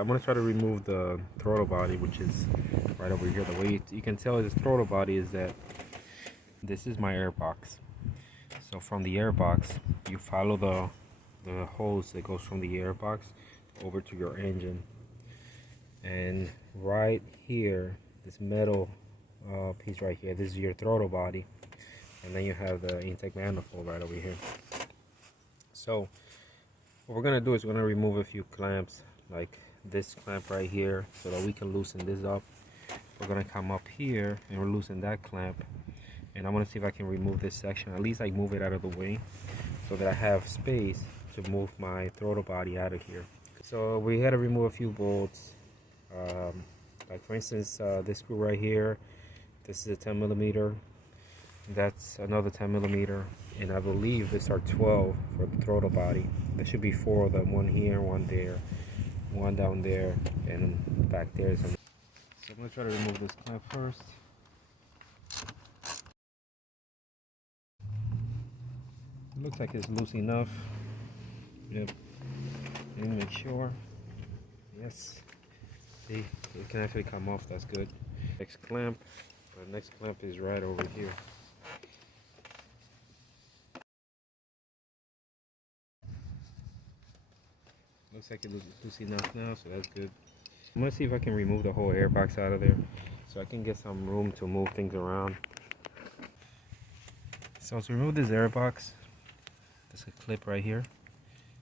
I'm going to try to remove the throttle body, which is right over here. The way you can tell this throttle body is that this is my airbox. So from the airbox, you follow the hose that goes from the airbox over to your engine. And right here, this metal piece right here, this is your throttle body. And then you have the intake manifold right over here. So what we're going to do is we're going to remove a few clamps, like this clamp right here, so that we can loosen this up. We're going to come up here and we're loosen that clamp. And I'm going to see if I can remove this section, at least like move it out of the way, so that I have space to move my throttle body out of here. So we had to remove a few bolts, like for instance this screw right here. This is a 10mm, that's another 10mm, and I believe these are 12 for the throttle body. There should be 4 of them, one here, one there, one down there, and back there. So I'm going to try to remove this clamp first. It looks like it's loose enough. Yep. Let me make sure. Yes. See, it can actually come off. That's good. Next clamp. The next clamp is right over here. Looks like it's loose enough now, so that's good. I'm gonna see if I can remove the whole airbox out of there, so I can get some room to move things around. So to remove this airbox, there's a clip right here.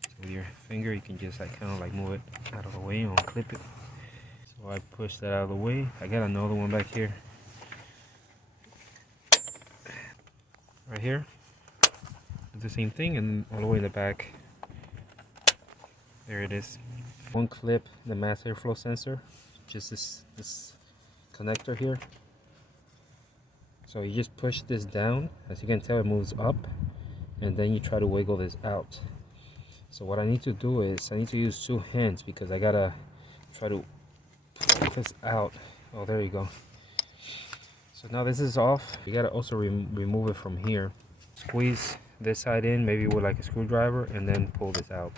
So with your finger, you can just like kind of like move it out of the way and clip it. So I push that out of the way. I got another one back here. Right here. Do the same thing, and all the way in the back. There it is. One clip, the mass airflow sensor, just this connector here. So you just push this down. As you can tell, it moves up, and then you try to wiggle this out. So what I need to do is I need to use 2 hands, because I gotta try to pull this out. Oh, there you go. So now this is off. You gotta also remove it from here. Squeeze this side in, maybe with like a screwdriver, and then pull this out.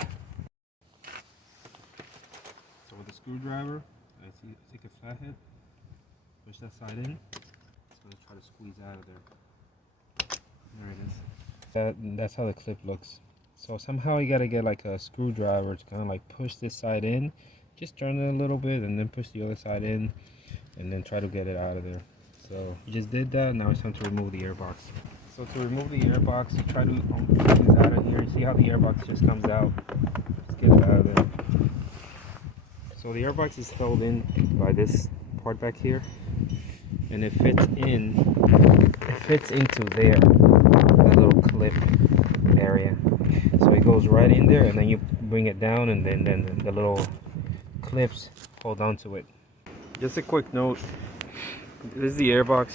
So with the screwdriver, I take a flathead, push that side in. So try to squeeze out of there. There it is. That's how the clip looks. So somehow you gotta get like a screwdriver to kind of like push this side in. Just turn it a little bit and then push the other side in, and then try to get it out of there. So you just did that. Now it's time to remove the airbox. So to remove the airbox, you try to pull this out of here. You see how the airbox just comes out. Just get it out of there. So the airbox is held in by this part back here, and it fits into there, that little clip area. So it goes right in there, and then you bring it down, and then the little clips hold onto it. Just a quick note, this is the airbox,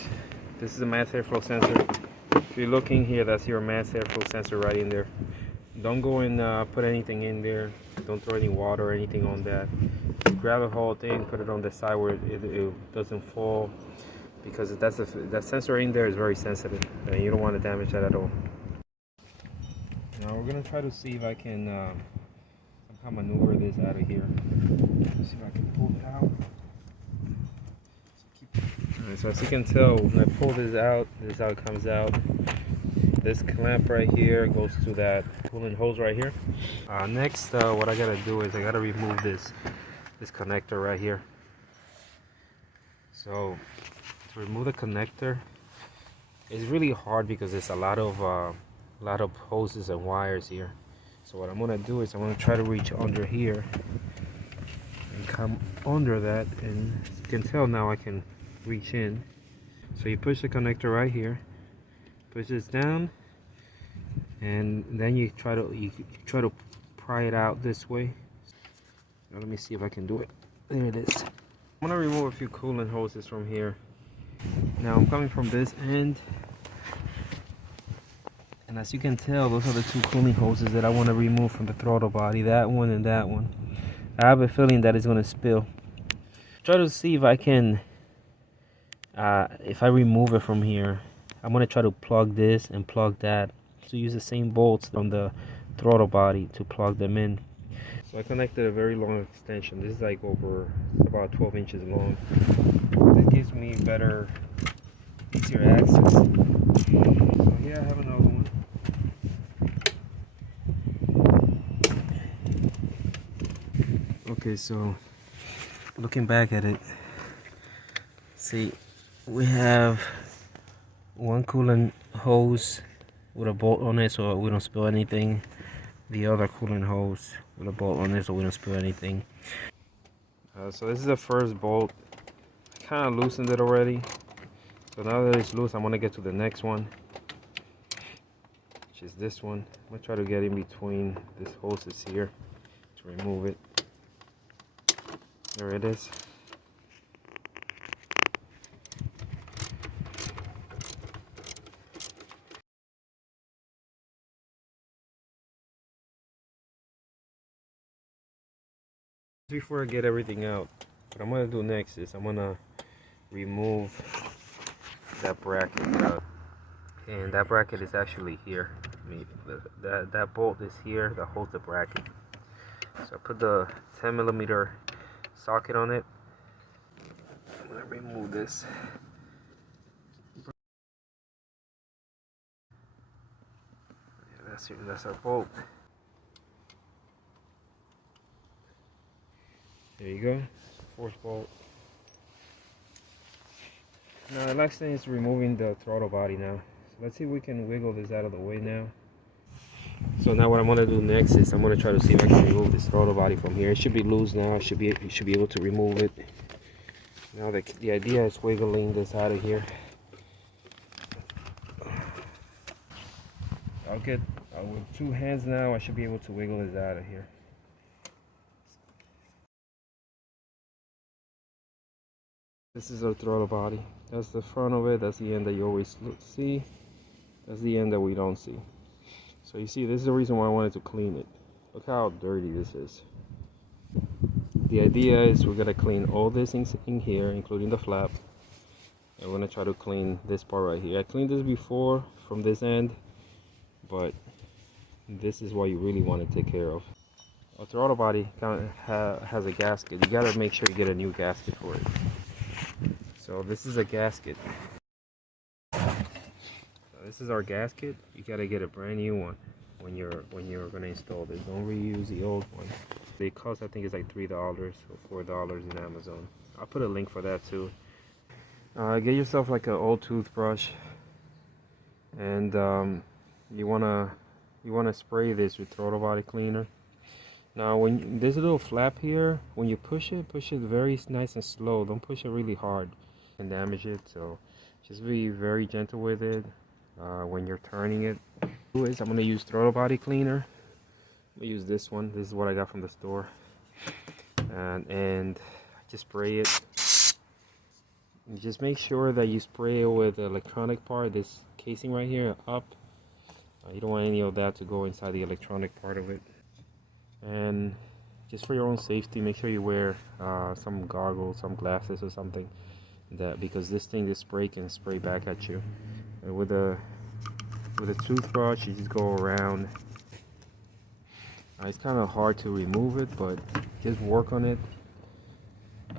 this is the mass airflow sensor. If you're looking here, that's your mass airflow sensor right in there. Don't go and put anything in there. Don't throw any water or anything on that. Grab the whole thing, put it on the side where it doesn't fall, because that sensor in there is very sensitive, and you don't want to damage that at all. Now we're going to try to see if I can somehow maneuver this out of here. Let's see if I can pull it out. Alright, so as you can tell, when I pull this out, this is how it comes out. This clamp right here goes to that coolant hose right here. Next, what I gotta do is I gotta remove this connector right here. So to remove the connector, it's really hard because there's a lot of hoses and wires here. So what I'm gonna do is I'm gonna try to reach under here and come under that, and as you can tell now I can reach in. So you push the connector right here, push this down, and then you try to pry it out this way. Now let me see if I can do it. There it is. I'm gonna remove a few coolant hoses from here. Now I'm coming from this end, and as you can tell, those are the 2 coolant hoses that I want to remove from the throttle body. That one and that one. I have a feeling that it's gonna spill. Try to see if I can. If I remove it from here, I'm going to try to plug this and plug that. To use the same bolts on the throttle body to plug them in. So I connected a very long extension. This is like over, it's about 12 inches long. That gives me better, easier access. So here I have another one. Okay, so looking back at it, see, we have one coolant hose with a bolt on it so we don't spill anything. The other coolant hose with a bolt on it so we don't spill anything. So this is the first bolt. I kind of loosened it already. So now that it's loose, I'm gonna get to the next one, which is this one. I'm gonna try to get in between this hoses here to remove it. There it is. Before I get everything out, what I'm gonna do next is I'm gonna remove that bracket, and that bracket is actually here. I mean, that bolt is here that holds the bracket. So I put the 10mm socket on it. I'm gonna remove this. Yeah, that's our bolt. There you go, fourth bolt. Now the next thing is removing the throttle body now. So let's see if we can wiggle this out of the way now. So now what I'm gonna do next is I'm gonna try to see if I can remove this throttle body from here. It should be loose now. You should be able to remove it. Now the idea is wiggling this out of here. I'll get with two hands now. I should be able to wiggle this out of here. This is our throttle body. That's the front of it. That's the end that you always see. That's the end that we don't see. So you see, this is the reason why I wanted to clean it. Look how dirty this is. The idea is we're gonna clean all this in here, including the flap. And we're gonna try to clean this part right here. I cleaned this before from this end, but this is what you really want to take care of. A throttle body kind of has a gasket. You gotta make sure you get a new gasket for it. So this is a gasket. So this is our gasket. You gotta get a brand new one when you're gonna install this. Don't reuse the old one. They cost, I think it's like $3 or $4 in Amazon. I'll put a link for that too. Get yourself like an old toothbrush, and you wanna spray this with throttle body cleaner. Now when there's a little flap here, when you push it very nice and slow. Don't push it really hard and damage it. So just be very gentle with it when you're turning it. I'm gonna use throttle body cleaner. I'm gonna use this one. This is what I got from the store, and just spray it. And just make sure that you spray it with the electronic part, this casing right here, up. You don't want any of that to go inside the electronic part of it. And just for your own safety, make sure you wear some goggles, some glasses or something, because this spray can spray back at you. And with a toothbrush, you just go around. It's kind of hard to remove it, but just work on it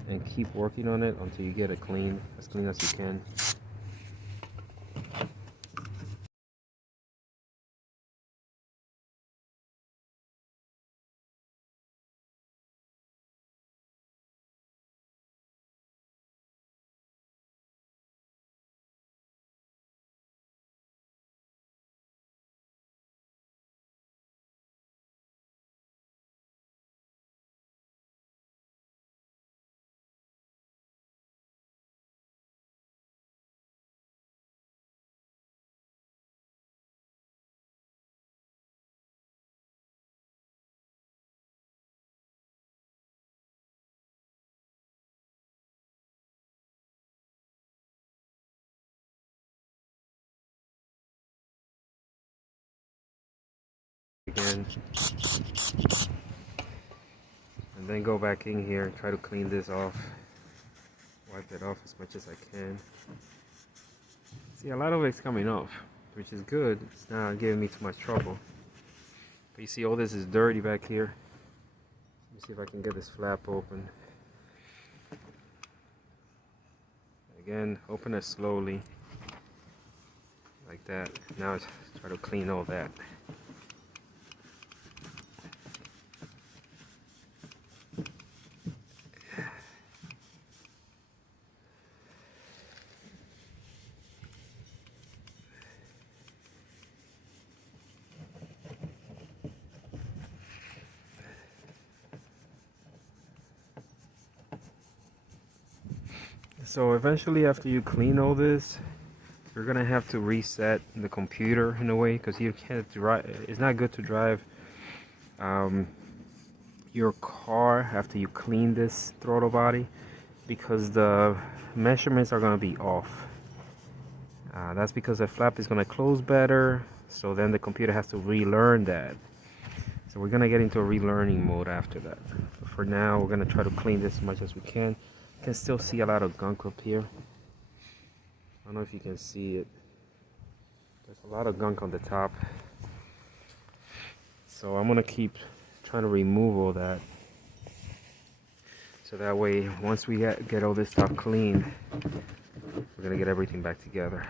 and keep working on it until you get it clean, as clean as you can. Again, and then go back in here and try to clean this off. Wipe it off as much as I can. See, a lot of it's coming off, which is good. It's not giving me too much trouble. But you see, all this is dirty back here. me see if I can get this flap open. Again, open it slowly, like that. Now let's try to clean all that. So eventually, after you clean all this, you're gonna have to reset the computer in a way, because you can't drive. It's not good to drive your car after you clean this throttle body, because the measurements are gonna be off. That's because the flap is gonna close better, so then the computer has to relearn that. So we're gonna get into a relearning mode after that. But for now, we're gonna try to clean this as much as we can. You can still see a lot of gunk up here. I don't know if you can see it. There's a lot of gunk on the top. So I'm gonna keep trying to remove all that. So that way, once we get all this stuff clean, we're gonna get everything back together.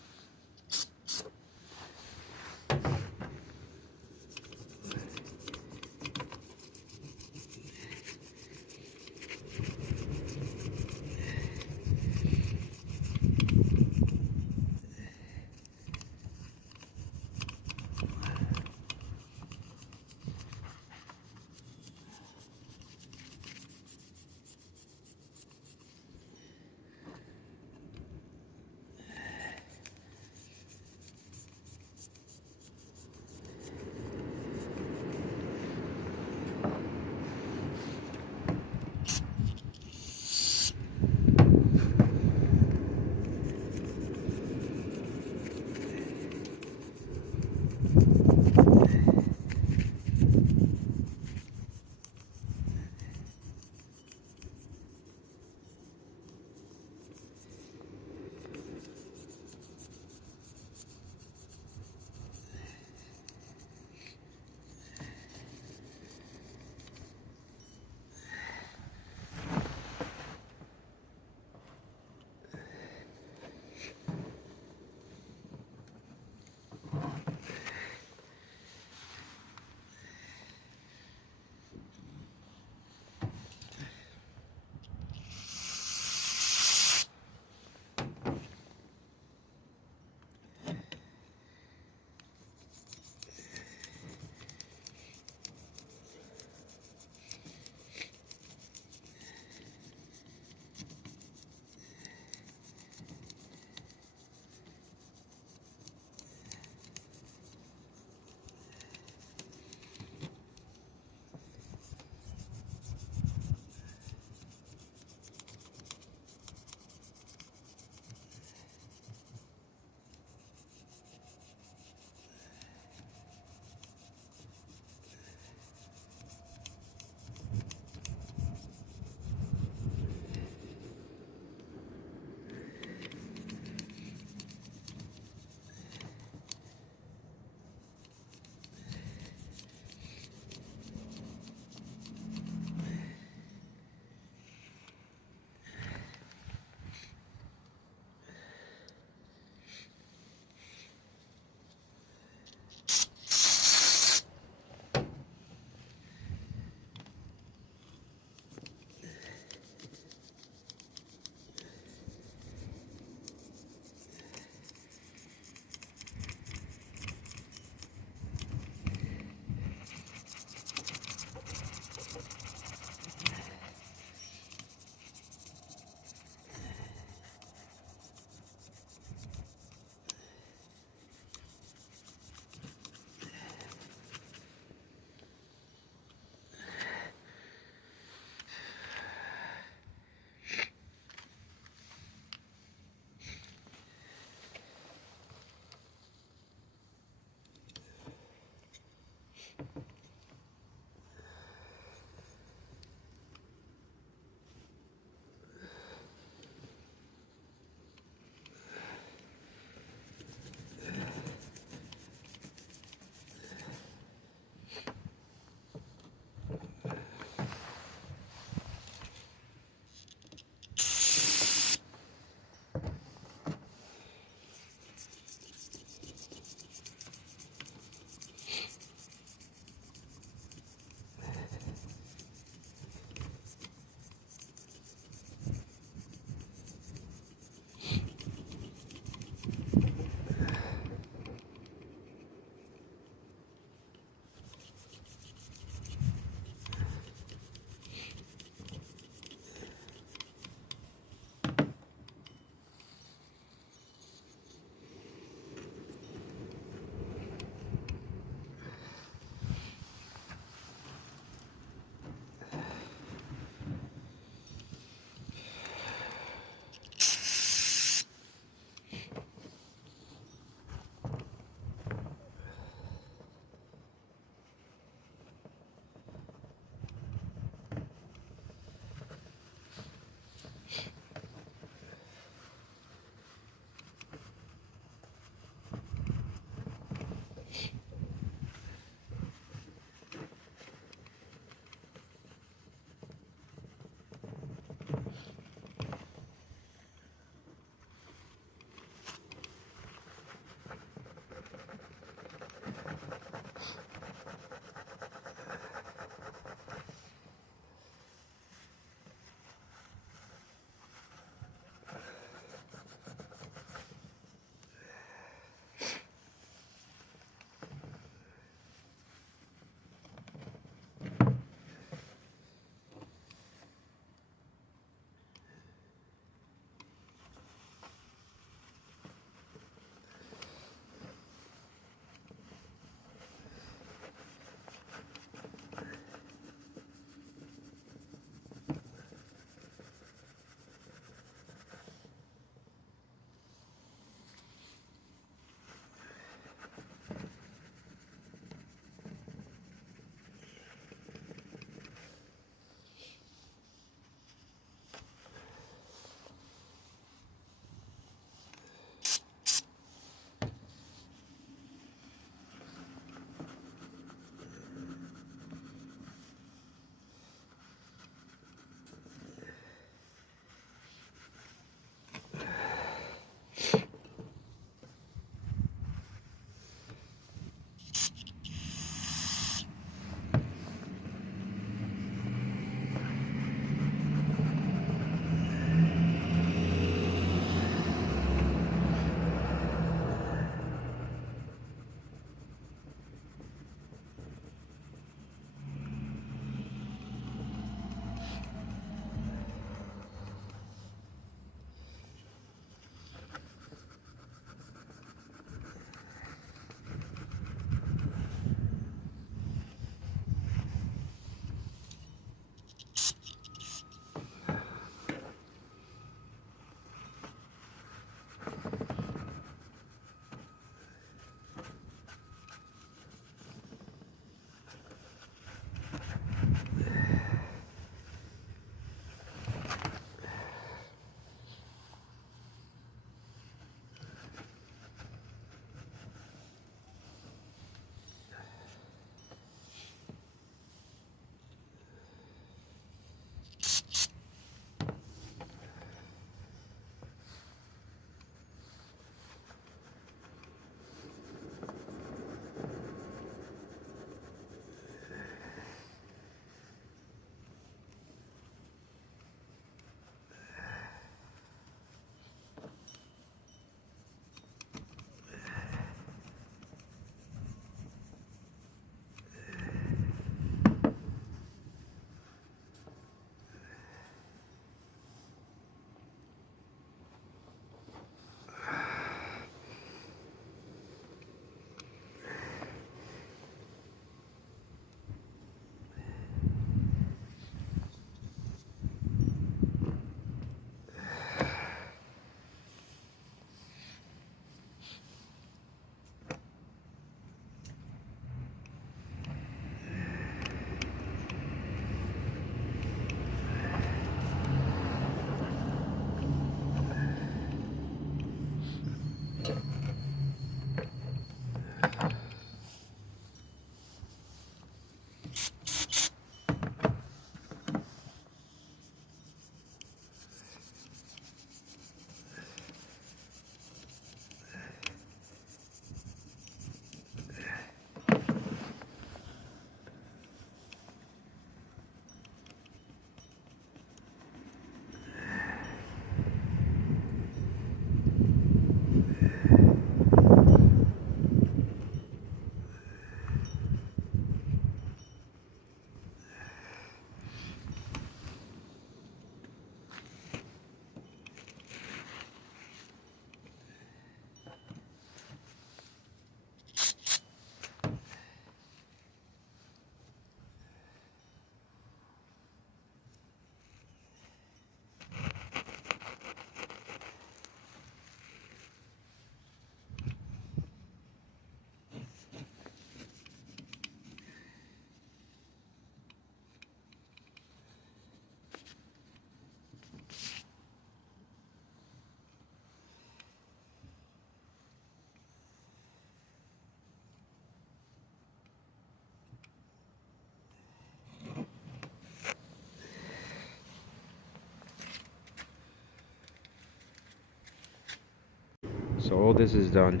So all this is done.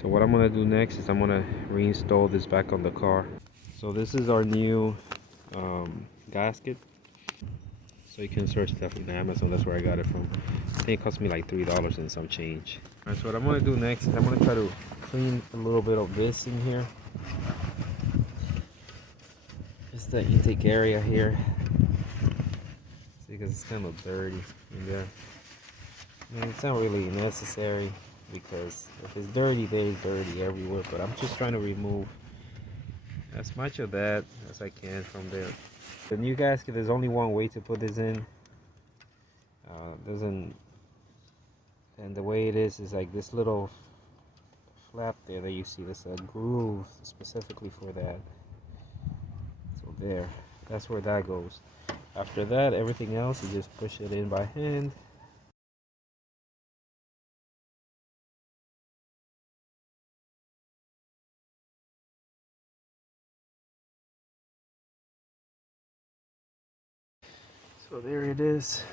So what I'm gonna do next is I'm gonna reinstall this back on the car. So this is our new gasket. So you can search definitely on Amazon. That's where I got it from. I think it cost me like $3 and some change. All right, so what I'm gonna do next is I'm gonna try to clean a little bit of this in here. Just the intake area here. See, because it's kind of dirty in there. I mean, it's not really necessary because if it's dirty, there's dirty everywhere. But I'm just trying to remove as much of that as I can from there. The new gasket, there's only one way to put this in. And the way it is like this little flap there that you see. There's a groove specifically for that. So there, that's where that goes. After that, everything else, you just push it in by hand. So there it is.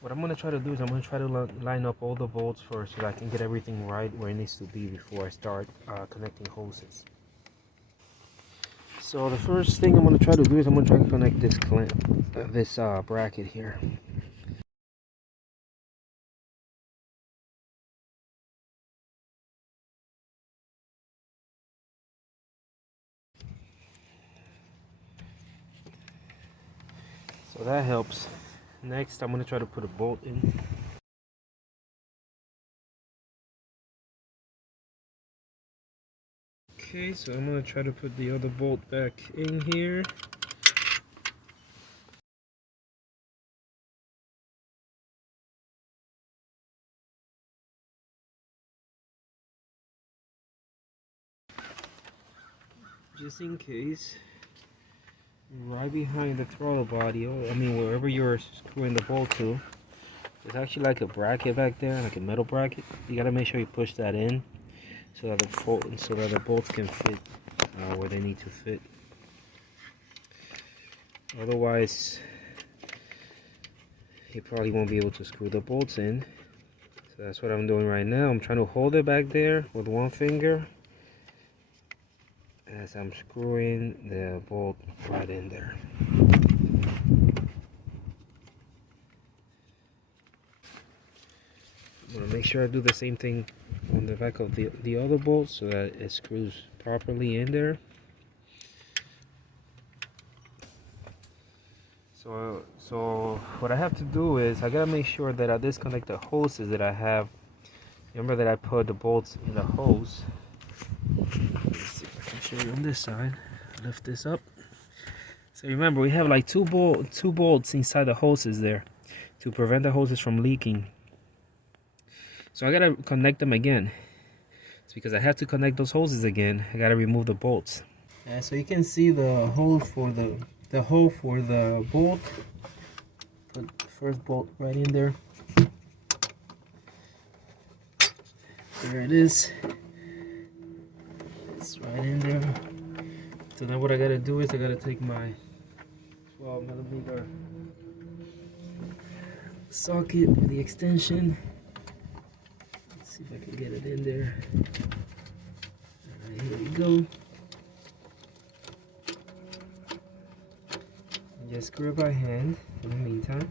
What I'm going to try to do is I'm going to try to line up all the bolts first so that I can get everything right where it needs to be before I start connecting hoses. So the first thing I'm going to try to do is I'm going to try to connect this clamp, this bracket here. So that helps. Next, I'm going to try to put a bolt in. Okay, so I'm going to try to put the other bolt back in here. Just in case. Right behind the throttle body, I mean wherever you're screwing the bolt to, there's actually like a bracket back there, like a metal bracket. You gotta make sure you push that in so that the bolts can fit where they need to fit. Otherwise, you probably won't be able to screw the bolts in. So that's what I'm doing right now. I'm trying to hold it back there with one finger as I'm screwing the bolt right in there. I'm going to make sure I do the same thing on the back of the other bolt so that it screws properly in there. So what I have to do is I got to make sure that I disconnect the hoses that I have. Remember that I put the bolts in the hose. Let's see if I can show you on this side. Lift this up. So remember, we have like two bolts inside the hoses there to prevent the hoses from leaking. So I gotta connect them again. It's because I have to connect those hoses again. I gotta remove the bolts. So you can see the hole for the bolt. Put the first bolt right in there. There it is. It's right in there. So now what I gotta do is I gotta take my 12mm socket with the extension. Let's see if I can get it in there. Alright, here we go. And just screw it by hand in the meantime.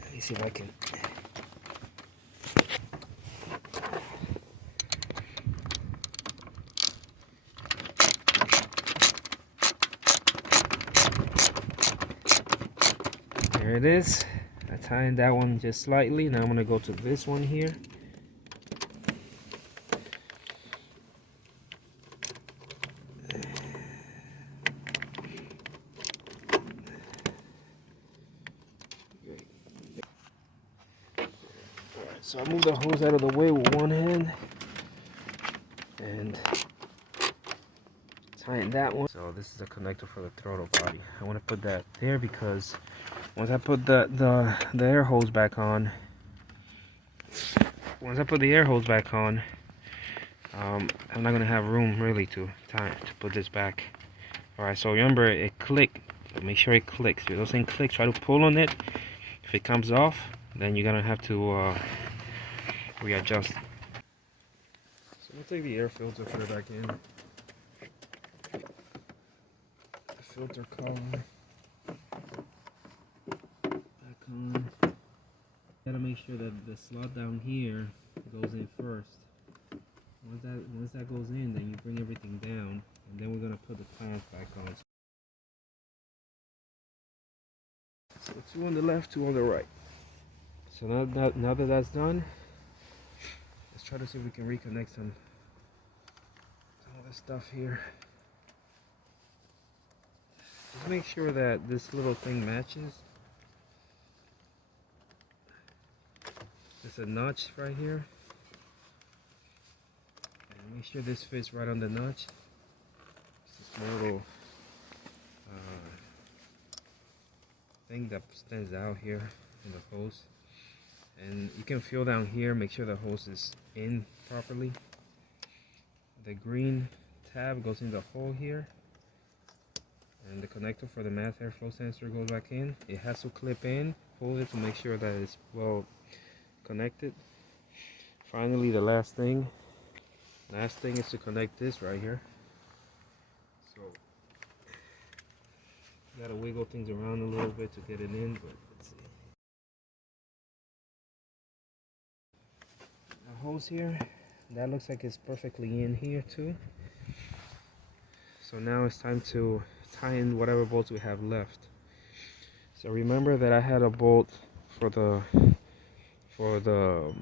Let me see if I can. There it is. I tightened that one just slightly. Now I'm going to go to this one here. So I move the hose out of the way with one hand and tighten that one. So this is a connector for the throttle body. I want to put that there because once I put the air hose back on, I'm not gonna have room really to put this back. All right, so remember it clicked. So make sure it clicks. If it doesn't click, try to pull on it. If it comes off, then you're gonna have to readjust. So I'm gonna take the air filter, put it back in. The filter column back on. Gotta make sure that the slot down here goes in first. Once that goes in, then you bring everything down, and then we're gonna put the clamps back on. So 2 on the left, 2 on the right. So now that that's done, let's try to see if we can reconnect some of the stuff here. Just make sure that this little thing matches. There's a notch right here. And make sure this fits right on the notch. It's a small little thing that stands out here in the hose. And you can feel down here, make sure the hose is in properly. The green tab goes in the hole here, and the connector for the mass airflow sensor goes back in. It has to clip in, hold it to make sure that it's well connected. Finally, the last thing is to connect this right here. So you gotta wiggle things around a little bit to get it in, but let's see. The hose here, that looks like it's perfectly in here too. So now it's time to tie in whatever bolts we have left. So remember that I had a bolt for the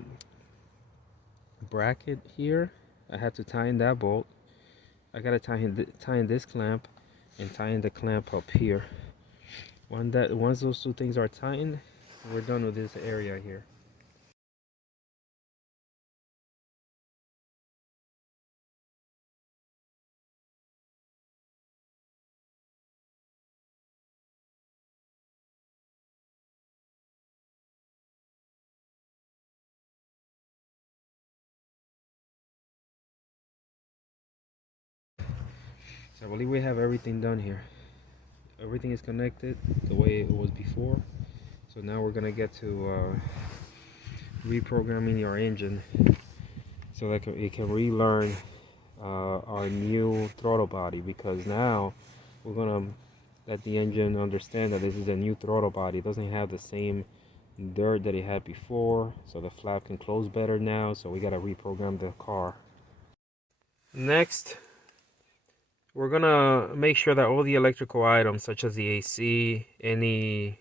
bracket here. I have to tie in that bolt. I gotta tie in this clamp and tie in the clamp up here. Once those two things are tightened, we're done with this area here. So I believe we have everything done here. Everything is connected the way it was before. So now we're gonna get to reprogramming our engine so that it can relearn our new throttle body, because now we're gonna let the engine understand that this is a new throttle body. It doesn't have the same dirt that it had before, so the flap can close better now. So we gotta reprogram the car. Next, we're gonna make sure that all the electrical items such as the AC, any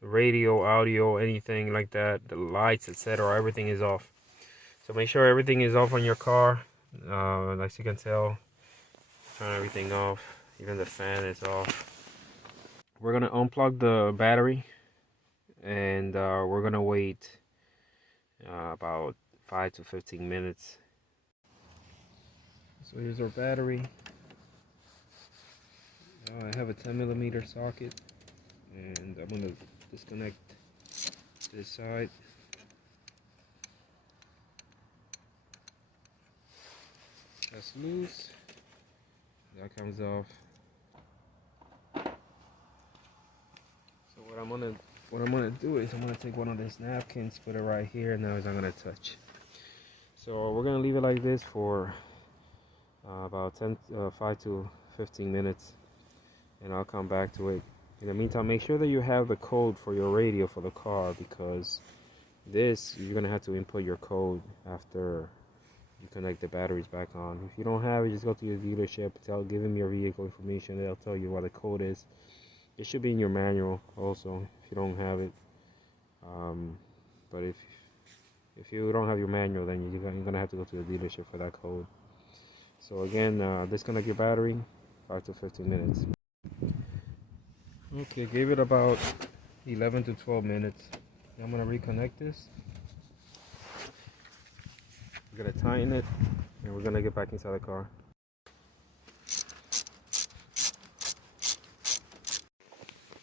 radio, audio, anything like that, the lights, etc., everything is off. So make sure everything is off on your car. As you can tell, turn everything off. Even the fan is off. We're gonna unplug the battery, and we're gonna wait about 5 to 15 minutes. So here's our battery. I have a 10mm socket, and I'm gonna disconnect this side. That's loose. That comes off. So what I'm gonna do is I'm gonna take one of these napkins, put it right here, and now it's not gonna touch. So we're gonna leave it like this for about 5 to 15 minutes, and I'll come back to it. In the meantime, make sure that you have the code for your radio for the car, because this, you're gonna have to input your code after you connect the batteries back on. If you don't have it, just go to your dealership, give them your vehicle information, they'll tell you what the code is. It should be in your manual also if you don't have it. But if you don't have your manual, then you're gonna have to go to the dealership for that code. So again, disconnect your battery, 5 to 15 minutes. Okay, give it about 11 to 12 minutes. I'm gonna reconnect this. We're gonna tighten it, and we're gonna get back inside the car.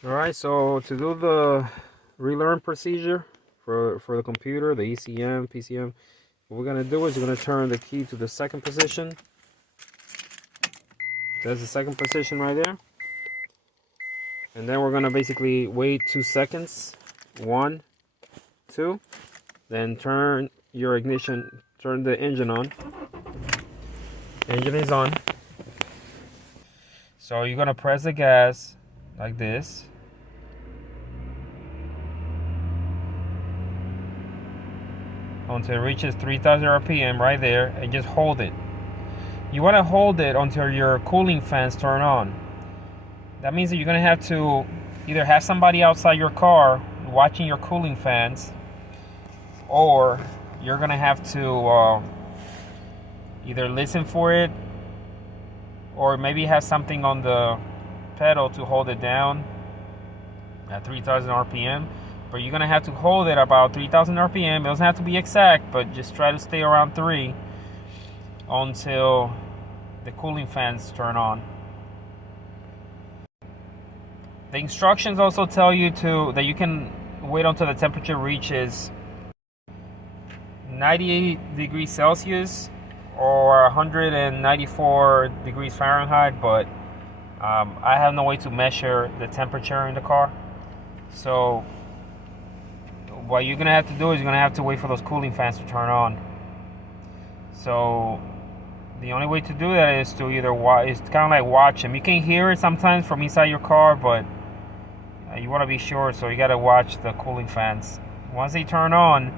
Alright, so to do the relearn procedure for the computer, the ECM, PCM, what we're going to do is we're going to turn the key to the second position. That's the second position right there. And then we're going to basically wait 2 seconds. 1, 2. Then turn your ignition, turn the engine on. Engine is on. So you're going to press the gas like this. Until it reaches 3000 RPM right there, and just hold it. You want to hold it until your cooling fans turn on. That means that you're going to have to either have somebody outside your car watching your cooling fans, or you're going to have to either listen for it, or maybe have something on the pedal to hold it down at 3000 RPM. But you're going to have to hold it about 3000 RPM. It doesn't have to be exact, but just try to stay around 3 until the cooling fans turn on. The instructions also tell you that you can wait until the temperature reaches 98 degrees Celsius or 194 degrees Fahrenheit, but I have no way to measure the temperature in the car. So what you're gonna have to do is you're gonna have to wait for those cooling fans to turn on. So the only way to do that is to either it's kind of like watch them. You can hear it sometimes from inside your car, but you want to be sure, so you got to watch the cooling fans. Once they turn on,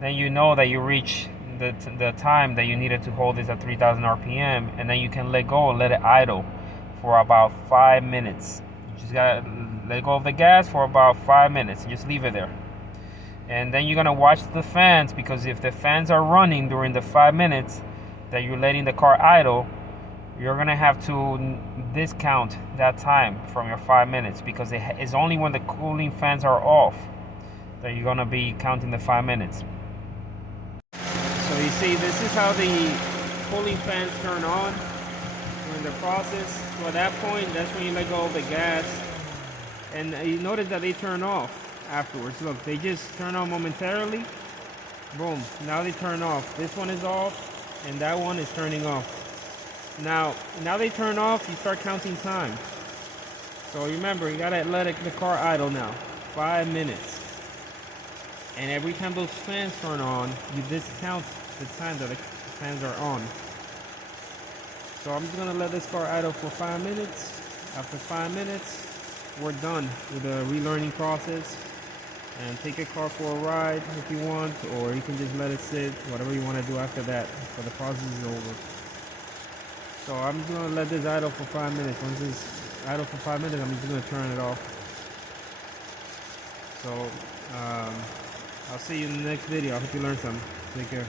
then you know that you reach the time that you needed to hold this at 3000 RPM, and then you can let go and let it idle for about 5 minutes. You just got to let go of the gas for about 5 minutes. Just leave it there. And then you're going to watch the fans, because if the fans are running during the 5 minutes that you're letting the car idle, you're going to have to discount that time from your 5 minutes, because it's only when the cooling fans are off that you're going to be counting the 5 minutes. So you see, this is how the cooling fans turn on during the process. So at that point, that's when you let go of the gas. And you notice that they turn off afterwards. Look, they just turn on momentarily. Boom, now they turn off. This one is off, and that one is turning off. Now they turn off, you start counting time. So remember, you gotta let the car idle now. 5 minutes. And every time those fans turn on, you discount the time that the fans are on. So I'm just gonna let this car idle for 5 minutes. After 5 minutes, we're done with the relearning process. And take your car for a ride if you want, or you can just let it sit, whatever you want to do after that. So the process is over. So I'm just going to let this idle for 5 minutes. Once it's idle for 5 minutes, I'm just going to turn it off. So I'll see you in the next video. I hope you learned something. Take care.